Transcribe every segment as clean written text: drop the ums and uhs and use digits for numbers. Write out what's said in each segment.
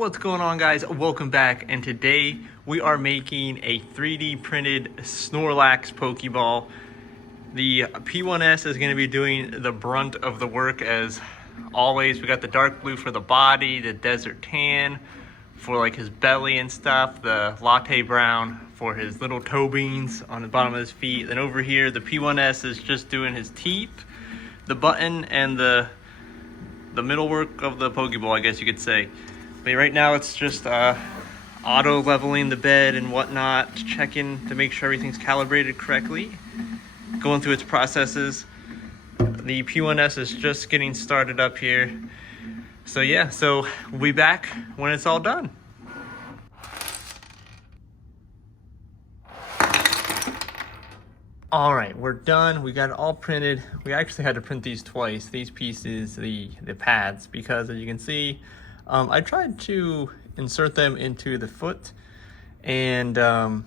What's going on, guys? Welcome back, and today we are making a 3D printed Snorlax Pokeball. The P1S is going to be doing the brunt of the work as always. We got the dark blue for the body, the desert tan for like his belly and stuff, the latte brown for his little toe beans on the bottom of his feet. Then over here the P1S is just doing his teeth, the button, and the middle work of the Pokeball, I guess you could say. But right now it's just auto leveling the bed and whatnot, checking to make sure everything's calibrated correctly, going through its processes. The P1S is just getting started up here. So yeah, so we'll be back when it's all done. All right, we're done. We got it all printed. We actually had to print these twice, these pieces, the pads, because as you can see, I tried to insert them into the foot, and I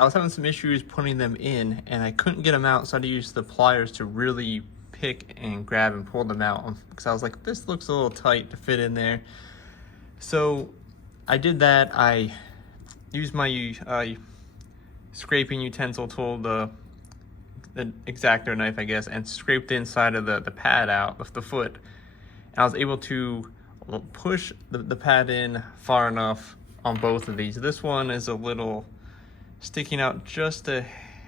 was having some issues putting them in, and I couldn't get them out, so I had to use the pliers to really pick and grab and pull them out, because I was like, this looks a little tight to fit in there. So I did that. I used my scraping utensil tool, the X-Acto knife, I guess, and scraped the inside of the pad out of the foot, and I was able to push the pad in far enough on both of these. This one is a little sticking out just a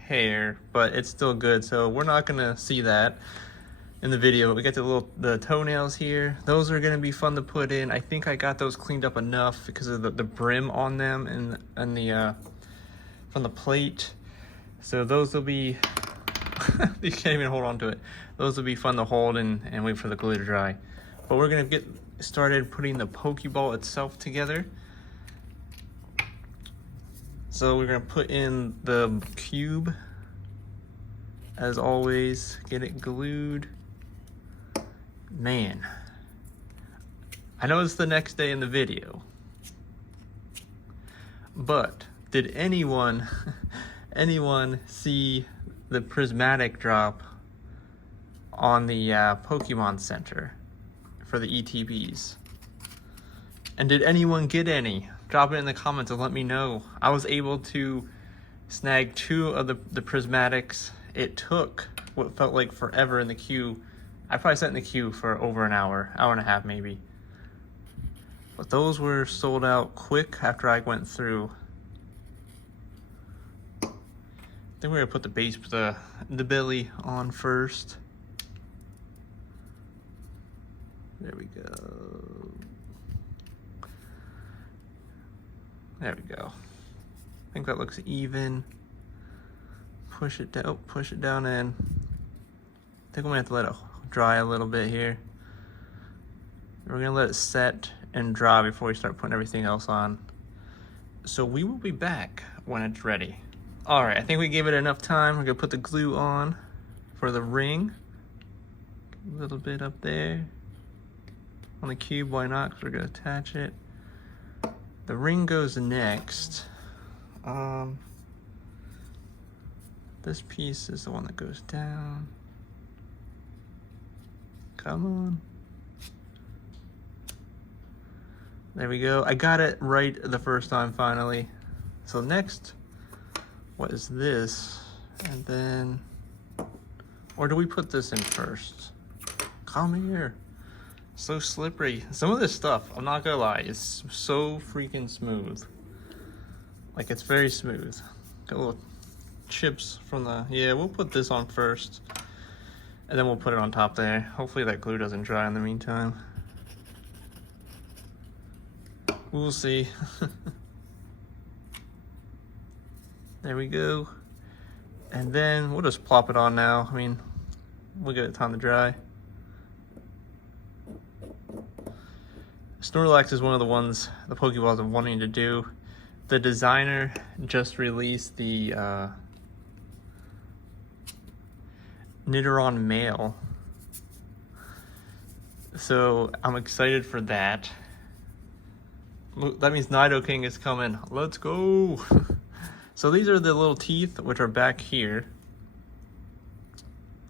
hair, but it's still good, so we're not gonna see that in the video. But we got the toenails here. Those are gonna be fun to put in. I think I got those cleaned up enough because of the brim on them and the from the plate. So those will be you can't even hold on to it. Those will be fun to hold and wait for the glue to dry. But we're gonna get started putting the Pokeball itself together. So we're gonna put in the cube, as always, get it glued. Man, I know it's the next day in the video, but did anyone see the prismatic drop on the Pokemon Center for the ETBs? And did anyone get any? Drop it in the comments and let me know. I was able to snag 2 of the prismatics. It took what felt like forever in the queue. I probably sat in the queue for over an hour and a half maybe. But those were sold out quick after I went through. I think we're gonna put the base, the belly on first. There we go. There we go. I think that looks even. Push it down in. I think I'm gonna have to let it dry a little bit here. We're gonna let it set and dry before we start putting everything else on. So we will be back when it's ready. All right, I think we gave it enough time. We're gonna put the glue on for the ring. A little bit up there. On the cube, why not? Because we're gonna attach it. The ring goes next. This piece is the one that goes down. Come on. There we go. I got it right the first time finally. So next, what is this? And then, or do we put this in first? Come here. So slippery. Some of this stuff, I'm not gonna lie, is so freaking smooth. Like, it's very smooth. Got little chips from the, yeah, we'll put this on first. And then we'll put it on top there. Hopefully that glue doesn't dry in the meantime. We'll see. There we go. And then we'll just plop it on now. I mean, we'll give it time to dry. Snorlax is one of the ones, the Pokeballs I'm wanting to do. The designer just released the Nidoran male. So I'm excited for that. That means Nidoking is coming. Let's go. So these are the little teeth, which are back here.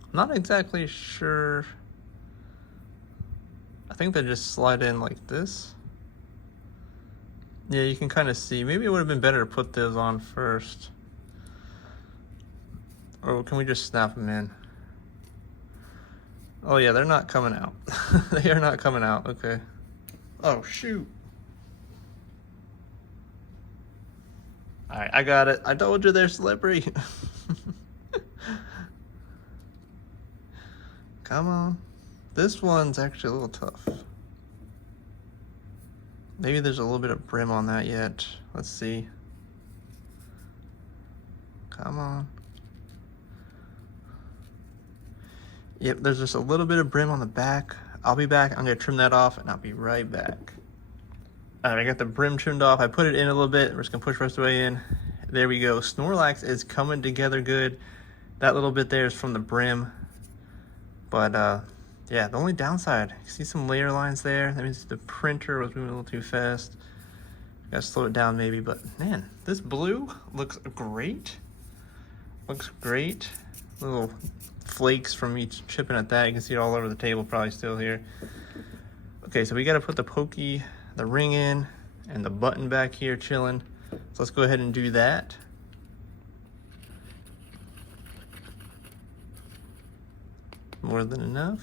I'm not exactly sure. I think they just slide in like this. Yeah, you can kind of see. Maybe it would have been better to put those on first. Or can we just snap them in? Oh yeah, they're not coming out. They are not coming out, okay. Oh shoot. Alright, I got it. I told you they're slippery. Come on. This one's actually a little tough. Maybe there's a little bit of brim on that yet. Let's see. Come on. Yep, there's just a little bit of brim on the back. I'll be back. I'm gonna trim that off and I'll be right back. Alright, I got the brim trimmed off. I put it in a little bit. We're just gonna push the rest of the way in. There we go. Snorlax is coming together good. That little bit there is from the brim. But yeah, the only downside, you see some layer lines there. That means the printer was moving a little too fast. Gotta slow it down maybe, but man, this blue looks great. Looks great. Little flakes from each chipping at that. You can see it all over the table, probably still here. Okay, so we gotta put the ring in and the button back here chilling. So let's go ahead and do that. More than enough.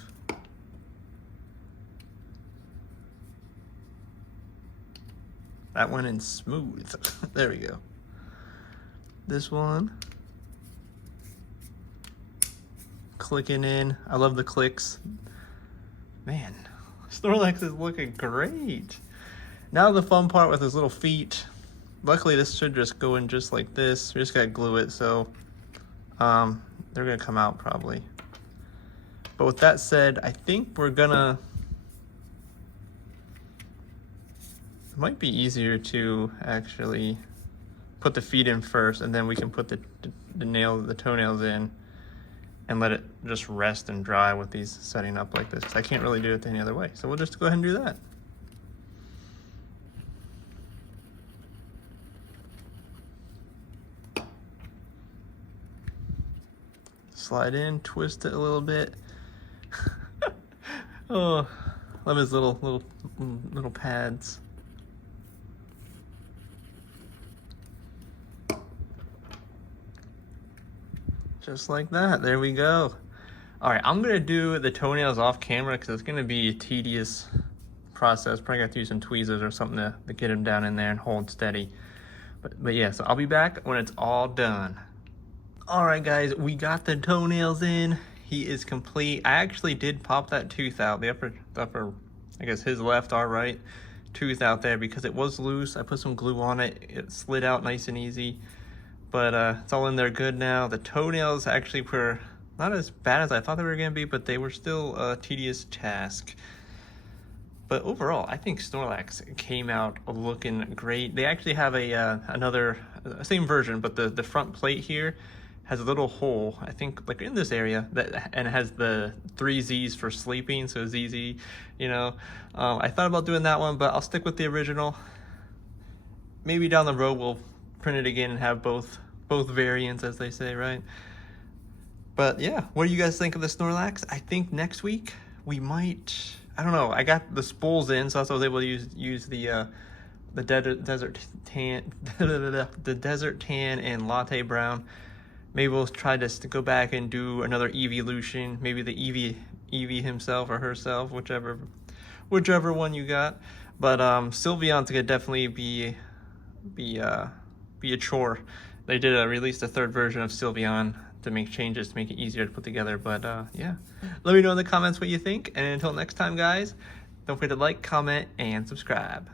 That went in smooth. There we go. This one. Clicking in. I love the clicks. Man, Snorlax is looking great. Now the fun part with his little feet. Luckily this should just go in just like this. We just gotta glue it, so they're gonna come out probably. But with that said, I think we're gonna, it might be easier to actually put the feet in first and then we can put the toenails in and let it just rest and dry with these setting up like this. I can't really do it any other way. So we'll just go ahead and do that. Slide in, twist it a little bit. Oh, love his little pads. Just like that. There we go. All right, I'm gonna do the toenails off camera because it's gonna be a tedious process. Probably got to use some tweezers or something to get him down in there and hold steady. But yeah, so I'll be back when it's all done. All right, guys, we got the toenails in. He is complete. I actually did pop that tooth out, the upper, I guess his left, our right tooth out there because it was loose. I put some glue on it. It slid out nice and easy, but it's all in there good now. The toenails actually were not as bad as I thought they were gonna be, but they were still a tedious task. But overall, I think Snorlax came out looking great. They actually have another same version, but the front plate here has a little hole, I think, like in this area, and it has the 3 Z's for sleeping, so ZZ, you know. I thought about doing that one, but I'll stick with the original. Maybe down the road we'll print it again and have both variants, as they say, right? But yeah, what do you guys think of the Snorlax? I think next week we might, I don't know, I got the spools in, so I was able to use the desert tan, the desert tan and latte brown. Maybe we'll try to go back and do another evolution. Maybe the Eevee himself or herself, whichever one you got. But Sylveon's gonna definitely be a chore. They did release a 3rd version of Sylveon to make changes to make it easier to put together. But yeah, let me know in the comments what you think. And until next time, guys, don't forget to like, comment, and subscribe.